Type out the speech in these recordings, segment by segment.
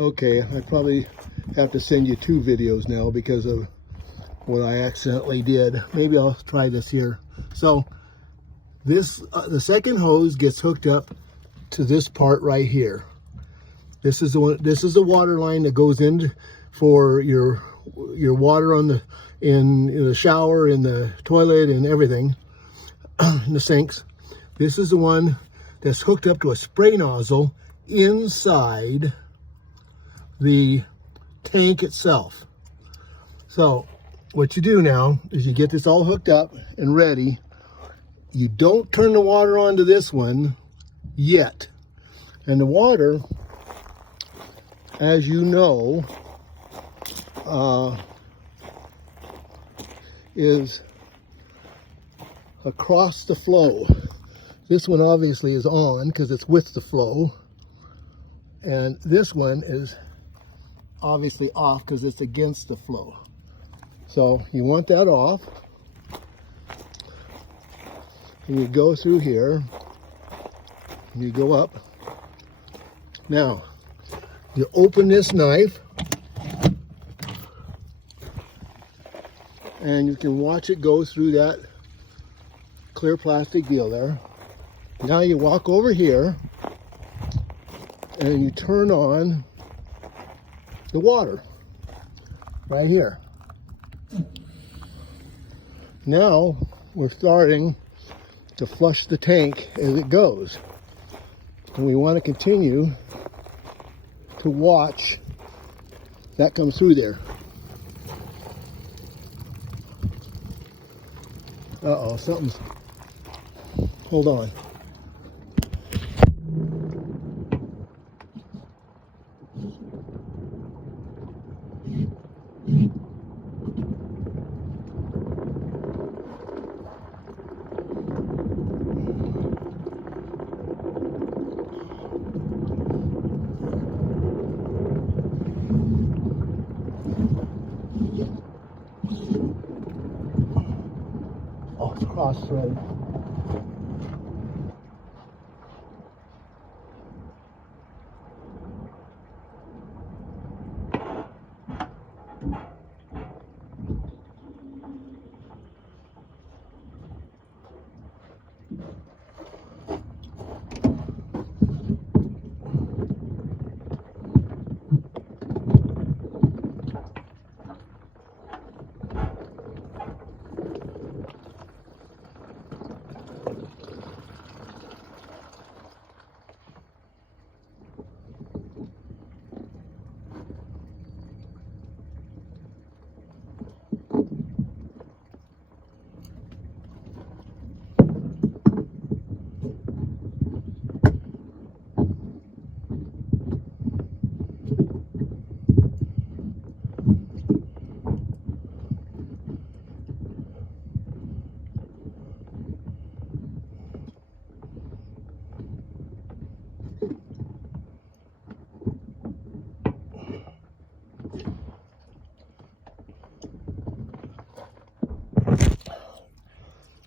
Okay, I probably have to send you 2 videos now because of what I accidentally did. Maybe I'll try this here. So this the second hose gets hooked up to this part right here. This is the one. This is the water line that goes in for your water in the shower, in the toilet, and everything, in the sinks. This is the one that's hooked up to a spray nozzle inside the tank itself. So what you do now is you get this all hooked up and ready. You don't turn the water onto this one yet. And the water, as you know, is across the flow. This one obviously is on because it's with the flow. And this one is obviously off because it's against the flow. So you want that off. And you go through here. And you go up. Now, you open this knife. And you can watch it go through that clear plastic deal there. Now you walk over here. And you turn on the water right here. Now we're starting to flush the tank as it goes. And we want to continue to watch that come through there. Uh-oh, something's, hold on. Oh, it's cross-threaded.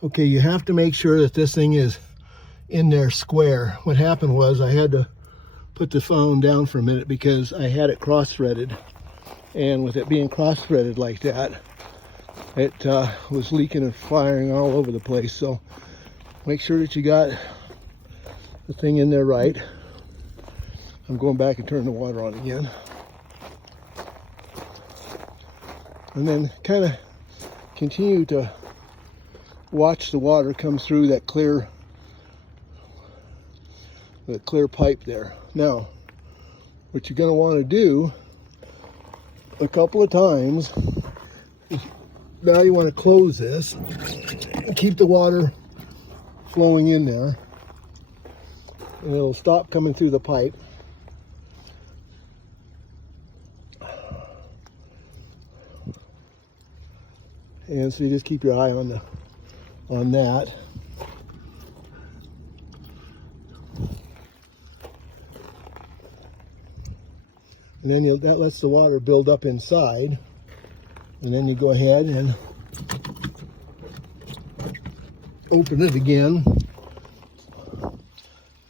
Okay, you have to make sure that this thing is in there square. What happened was I had to put the phone down for a minute because I had it cross-threaded. And with it being cross-threaded like that, it was leaking and firing all over the place. So make sure that you got the thing in there right. I'm going back and turning the water on again. And then kind of continue to watch the water come through that clear pipe there. Now, what you're going to want to do a couple of times, now you want to close this and keep the water flowing in there, and it'll stop coming through the pipe. And so you just keep your eye on that. And then that lets the water build up inside. And then you go ahead and open it again.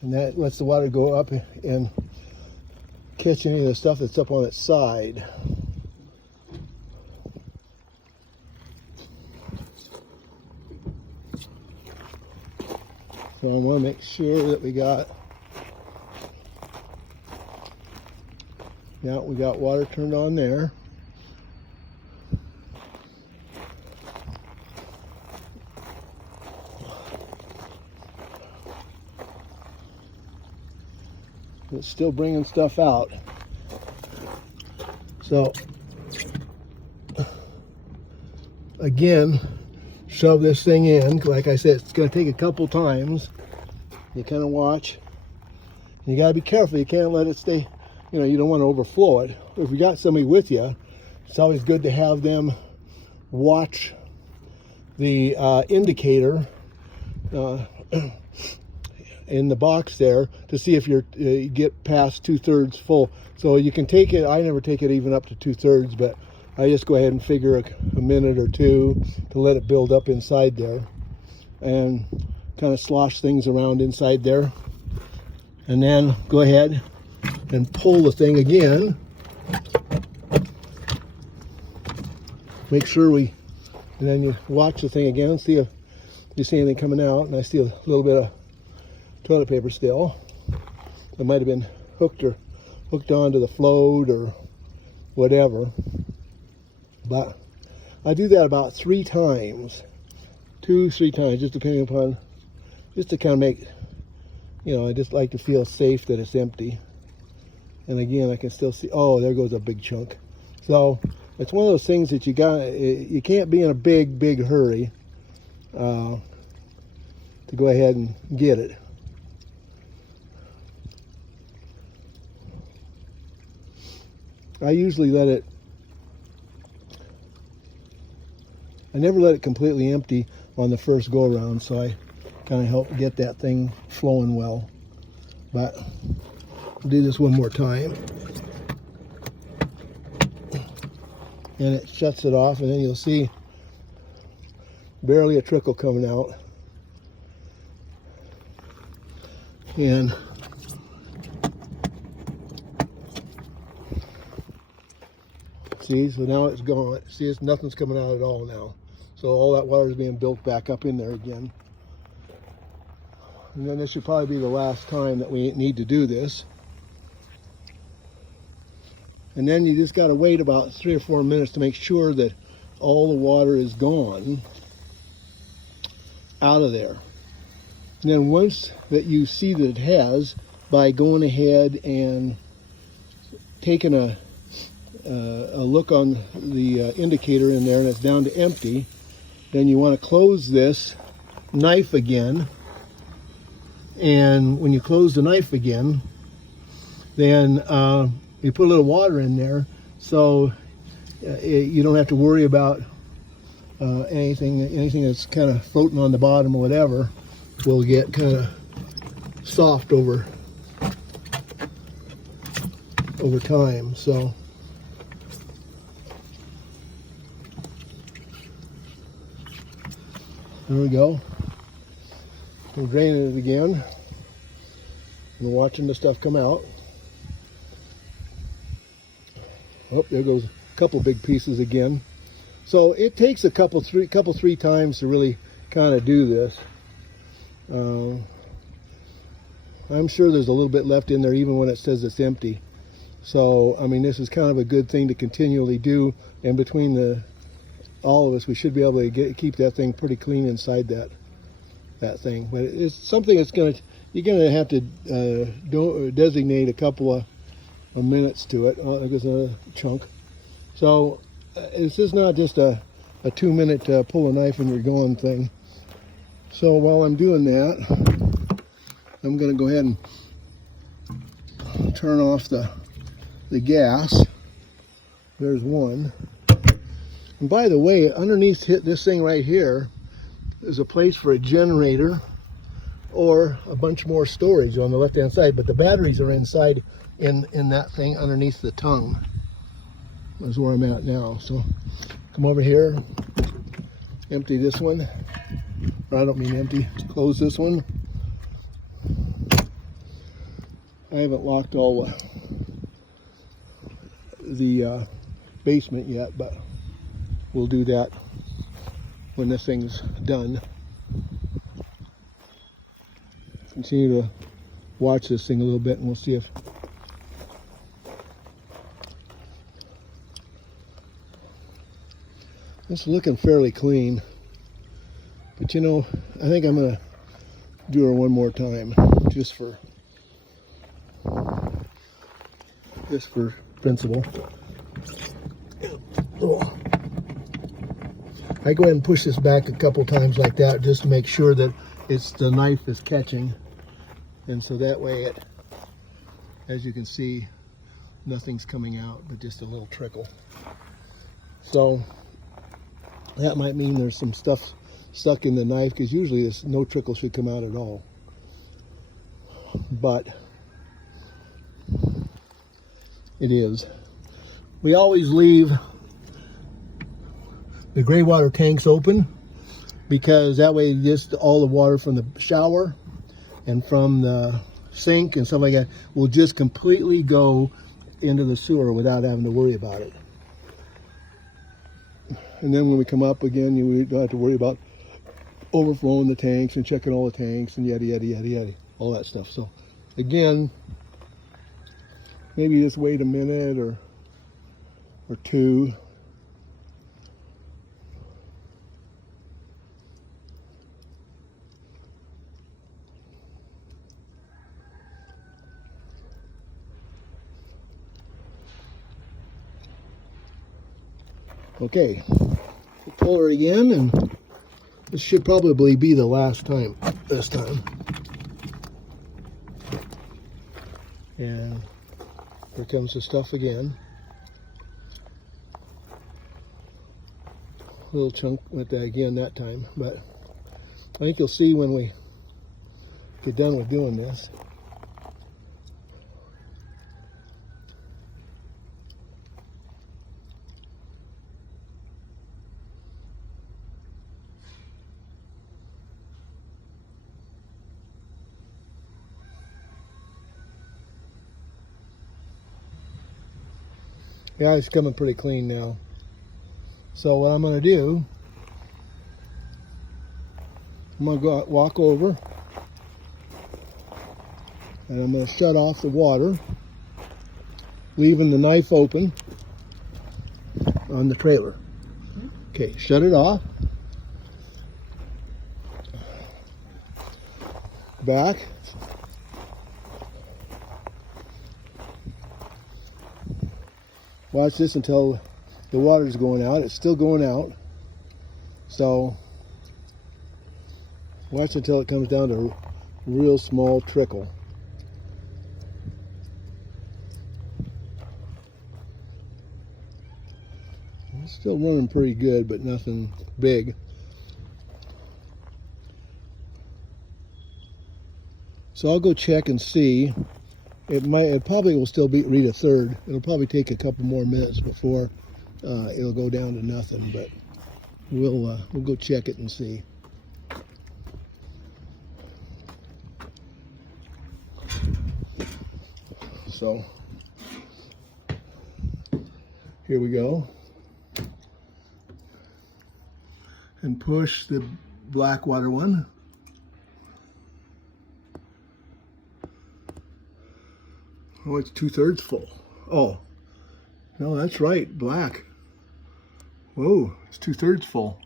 And that lets the water go up and catch any of the stuff that's up on its side. So I want to make sure that we got water turned on there. It's still bringing stuff out. So again, shove this thing in. Like I said, it's going to take a couple times. You kind of watch. You got to be careful. You can't let it stay, you know, you don't want to overflow it. If you got somebody with you, it's always good to have them watch the indicator in the box there to see if you get past 2/3 full. So you can take it, I never take it even up to 2/3, but I just go ahead and figure a minute or two to let it build up inside there and kind of slosh things around inside there. And then go ahead and pull the thing again. Make sure and then you watch the thing again, see if you see anything coming out. And I see a little bit of toilet paper still. It might have been hooked onto the float or whatever. But I do that about 3 times, 2-3 times, just depending upon, just to kind of make, you know, I just like to feel safe that it's empty. And again, I can still see, oh, there goes a big chunk. So it's one of those things that you can't be in a big hurry to go ahead and get it. I usually I never let it completely empty on the first go around, so I kind of help get that thing flowing well. But I'll do this one more time. And it shuts it off, and then you'll see barely a trickle coming out. And see, so now it's gone. See, nothing's coming out at all now. So all that water is being built back up in there again. And then this should probably be the last time that we need to do this. And then you just got to wait about 3 or 4 minutes to make sure that all the water is gone out of there. And then once that you see that it has, by going ahead and taking a look on the indicator in there and it's down to empty, then you want to close this knife again. And when you close the knife again, then you put a little water in there, so you don't have to worry about anything that's kind of floating on the bottom or whatever will get kind of soft over time. So there we go. We're draining it again. We're watching the stuff come out. Oh, there goes a couple big pieces again. So it takes a couple, three times to really kind of do this. I'm sure there's a little bit left in there even when it says it's empty. So, I mean, this is kind of a good thing to continually do. And between all of us, we should be able to keep that thing pretty clean inside that thing. But it's something that's you're gonna have to designate a couple of minutes to it. There's a chunk. So this is not just a 2-minute pull a knife and you're going thing. So while I'm doing that, I'm gonna go ahead and turn off the gas. There's one. And by the way, underneath this thing right here is a place for a generator or a bunch more storage on the left hand side, but the batteries are inside in that thing underneath the tongue. That's where I'm at now. So come over here, empty this one. Or I don't mean empty, close this one. I haven't locked all the basement yet, but we'll do that when this thing's done. Continue to watch this thing a little bit and we'll see if it's looking fairly clean. But you know, I think I'm gonna do her one more time just for principle. I go ahead and push this back a couple times like that just to make sure that the knife is catching, and so that way it, as you can see, nothing's coming out but just a little trickle. So that might mean there's some stuff stuck in the knife, because usually no trickle should come out at all. But it is. We always leave the gray water tanks open, because that way just all the water from the shower and from the sink and stuff like that will just completely go into the sewer without having to worry about it. And then when we come up again, we don't have to worry about overflowing the tanks and checking all the tanks and yada yada yada yada, all that stuff. So again, maybe just wait a minute or two. Okay, we'll pull her again, and this should probably be the last time this time. And here comes the stuff again. A little chunk went that again that time, but I think you'll see when we get done with doing this. Yeah, it's coming pretty clean now. So what I'm going to do, I'm going to go walk over and I'm going to shut off the water, leaving the knife open on the trailer. Okay, shut it off. Back. Watch this until the water is going out. It's still going out. So watch until it comes down to a real small trickle. It's still running pretty good, but nothing big. So I'll go check and see. It probably will still read a third. It'll probably take a couple more minutes before it'll go down to nothing, but we'll go check it and see. So here we go, and push the black water one. Oh, it's 2/3 full. Oh, no, that's right, black. Whoa, it's 2/3 full.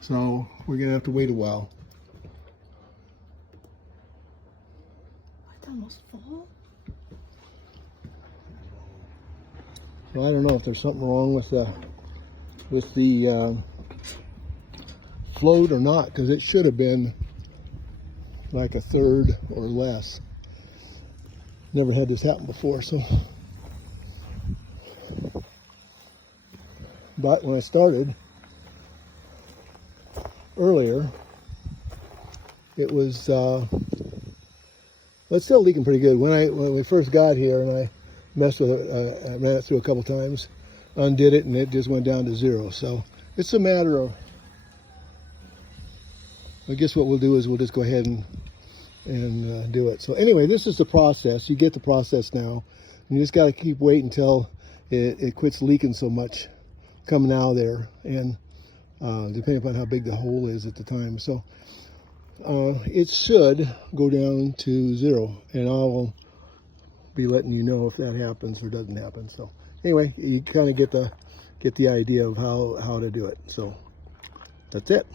So we're gonna have to wait a while. It's almost full. So I don't know if there's something wrong with the float or not, because it should have been like a third or less. Never had this happen before, so. But when I started earlier, it was, well, it's still leaking pretty good. When we first got here and I messed with it, I ran it through a couple times, undid it, and it just went down to 0. So it's a matter of, I guess what we'll do is we'll just go ahead and do it. So anyway, this is the process. You get the process now. You just got to keep waiting until it quits leaking so much coming out of there, and depending upon how big the hole is at the time. So it should go down to 0, and I'll be letting you know if that happens or doesn't happen. So anyway, you kind of get the idea of how to do it. So that's it.